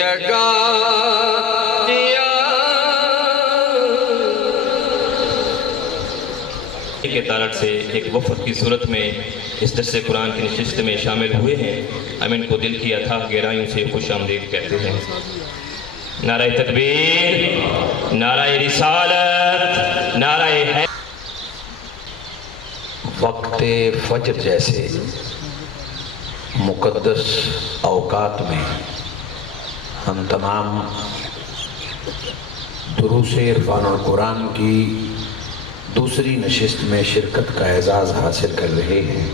جگا دیا کے تعلق سے ایک وفد کی صورت میں اس درس قرآن کی نشست میں شامل ہوئے ہیں. ہم ان کو دل کی اتھاہ گہرائیوں سے خوش آمدید کہتے ہیں. نعرہ تکبیر، نعرہ رسالت، نعرہ حیدر. وقت فجر جیسے مقدس اوقات میں ہم تمام دروس عرفان القرآن کی دوسری نشست میں شرکت کا اعزاز حاصل کر رہے ہیں.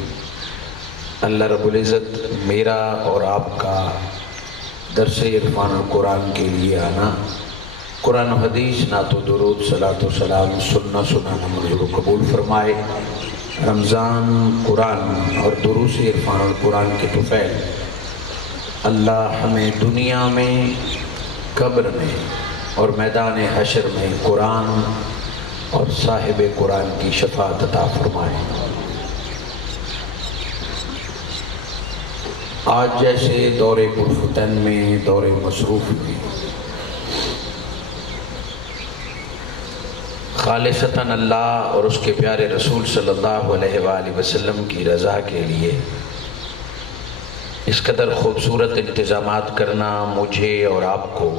اللہ رب العزت میرا اور آپ کا درس عرفان القرآن کے لیے آنا، قرآن و حدیث، نعت و درود، صلاۃ و سلام سننا سنانا منظور و قبول فرمائے. رمضان قرآن اور دروس عرفان القرآن کے طفیل اللہ ہمیں دنیا میں، قبر میں اور میدان حشر میں قرآن اور صاحب قرآن کی شفاعت عطا فرمائے. آج جیسے دور پرفتن میں، دور مصروف میں خالصتاً اللہ اور اس کے پیارے رسول صلی اللہ علیہ وآلہ وسلم کی رضا کے لیے اس قدر خوبصورت انتظامات کرنا، مجھے اور آپ کو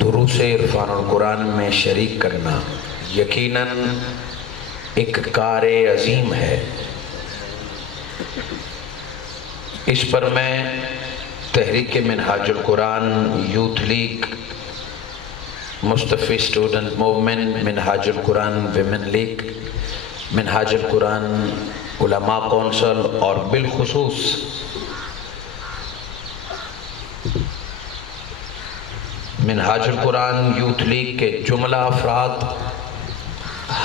دروس عرفان القرآن میں شریک کرنا یقیناً ایک کار عظیم ہے. اس پر میں تحریک منہاج القرآن یوتھ لیگ، مصطفی اسٹوڈنٹ موومنٹ، منہاج القرآن ویمن لیگ، منہاج القرآن علماء کونسل اور بالخصوص منہاج القرآن یوتھ لیگ کے جملہ افراد،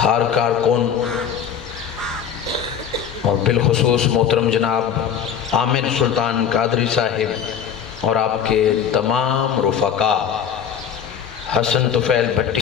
ہر کارکن اور بالخصوص محترم جناب عامر سلطان قادری صاحب اور آپ کے تمام رفقا، حسن طفیل بھٹی